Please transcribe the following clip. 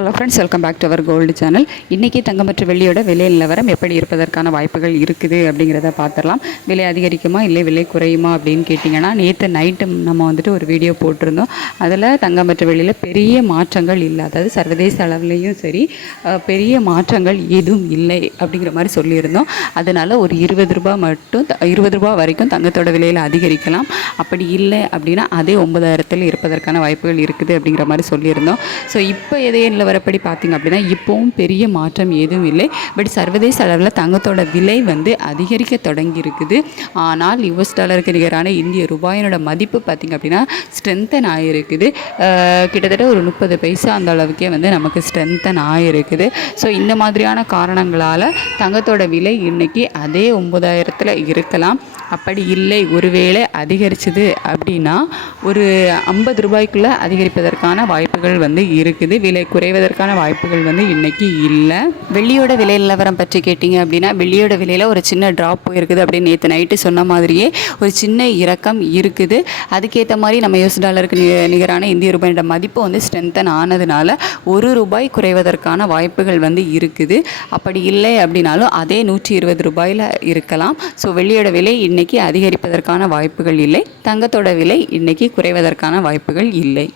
Hello friends welcome back to our gold channel இன்றைக்கி தங்கம் மற்றும் வெள்ளியோட விலை நிலவரம் எப்படி இருப்பதற்கான வாய்ப்புகள் இருக்குது அப்படிங்கிறத பார்த்துடலாம். விலை அதிகரிக்குமா இல்லை விலை குறையுமா அப்படின்னு கேட்டிங்கன்னா நேற்று நைட்டு நம்ம வந்துட்டு ஒரு வீடியோ போட்டிருந்தோம். அதில் தங்கம் மற்றும் வெளியில் பெரிய மாற்றங்கள் இல்லை. அதாவது சர்வதேச அளவுலேயும் சரி பெரிய மாற்றங்கள் எதுவும் இல்லை அப்படிங்கிற மாதிரி சொல்லியிருந்தோம். அதனால் ஒரு இருபது ரூபா மட்டும் த- இருபது ரூபா வரைக்கும் தங்கத்தோட விலையில் அதிகரிக்கலாம். அப்படி இல்லை அப்படின்னா அதே ஒன்பதாயிரத்தில் இருப்பதற்கான வாய்ப்புகள் இருக்குது அப்படிங்கிற மாதிரி சொல்லியிருந்தோம். ஸோ இப்போ எதே நிலவரப்படி பார்த்தீங்க அப்படின்னா இப்போவும் பெரிய மாற்றம் எதுவும் இல்லை. பட் சர்வதேச அளவில் தங்கத்தோட விலை வந்து அதிகரிக்க தொடங்கி இருக்குது ஆனால் யுஎஸ் டாலருக்கு நிகரான இந்திய ரூபாயினோட மதிப்பு பார்த்திங்க அப்படின்னா ஸ்ட்ரென்தன் ஆகிருக்குது கிட்டத்தட்ட ஒரு முப்பது பைசா அந்த அளவுக்கே வந்து நமக்கு ஸ்ட்ரென்தன் ஆகிருக்குது ஸோ இந்த மாதிரியான காரணங்களால் தங்கத்தோட விலை இன்னைக்கு அதே ஒம்பதாயிரத்தில் இருக்கலாம். அப்படி இல்லை ஒருவேளை அதிகரிச்சது அப்படின்னா ஒரு ஐம்பது ரூபாய்க்குள்ளே அதிகரிப்பதற்கான வாய்ப்புகள் வந்து இருக்குது. விலை குறைவதற்கான வாய்ப்புகள் வந்து இன்னைக்கு இல்லை. வெள்ளியோட விலை நிலவரம் பற்றி கேட்டிங்க அப்படின்னா வெள்ளியோட விலையில் ஒரு சின்ன ட்ராப் போயிருக்குது அப்படின்னு நேற்று நைட்டு சொன்ன மாதிரியே ஒரு சின்ன இறக்கம் இருக்குது. அதுக்கேற்ற மாதிரி நம்ம யூஎஸ் டாலருக்கு நிகரான இந்திய ரூபாயோட மதிப்பு வந்து ஸ்ட்ரென்தன் ஆனதுனால ஒரு ரூபாய் குறைவதற்கான வாய்ப்புகள் வந்து இருக்குது. அப்படி இல்லை அப்படின்னாலும் அதே நூற்றி இருபது ரூபாயில் இருக்கலாம். ஸோ வெள்ளியோட விலை இன்னைக்கு அதிகரிப்பதற்கான வாய்ப்புகள் இல்லை. தங்கத்தோட விலை இன்னைக்கு குறைவதற்கான வாய்ப்புகள் இல்லை.